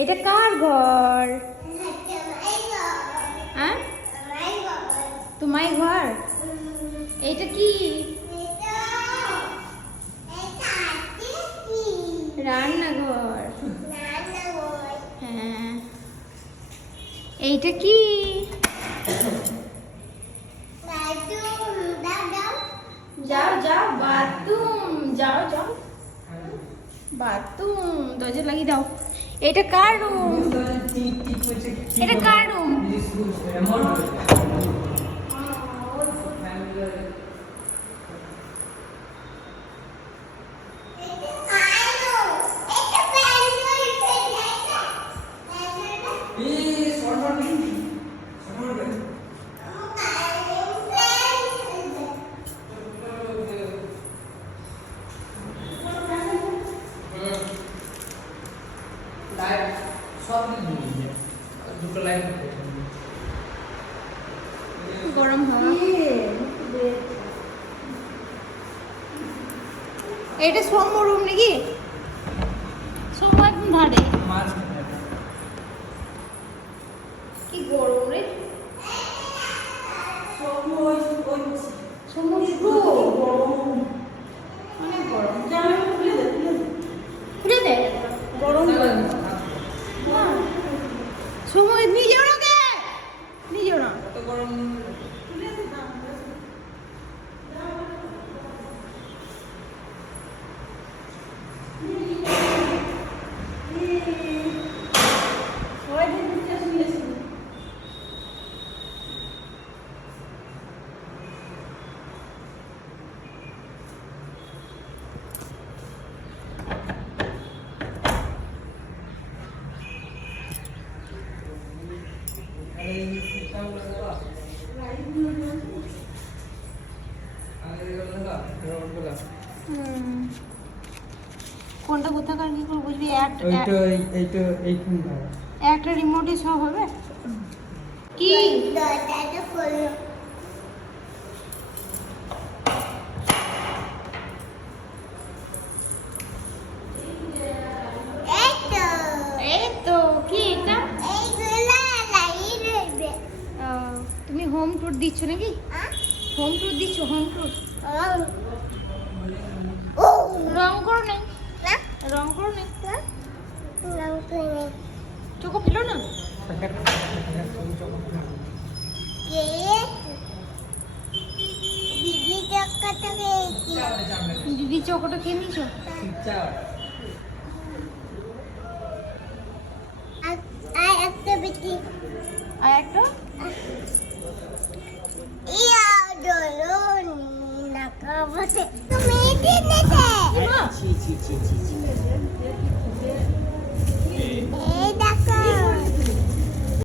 এটা কার ঘর? হ্যাঁ, তোমার ঘর। এইটা কি? রান্নাঘর। হ্যাঁ। এইটা কি? যাও যাও বাথরুম, যাও যাও বাথরুম, দরজা লাগিয়ে দাও। এটা কার রুম? এটা কার রুম? গরম হাওয়া। এটা সৌম্য রুম নাকি? সৌম্য একদম ধারে। কি গরম রে। সৌম্য অনেক গরম। খুলে দে। গরম সৌম্য নিয়ে যাও না, কে নিয়ে যাও না। কোনটা কোথাকার কি করে বুঝবি? একটা রিমোটে সব হবে কি? এই তো কি এটা? তুমি হোম ট্যুর দিচ্ছ নাকি? হোম ট্যুর দিচ্ছ? হোম ট্যুর রং করো নেই? রং করো নেই? চোখো ফেলো না। দিদি চোখটা খেয়ে নিয়েছো? আর একটা তুমি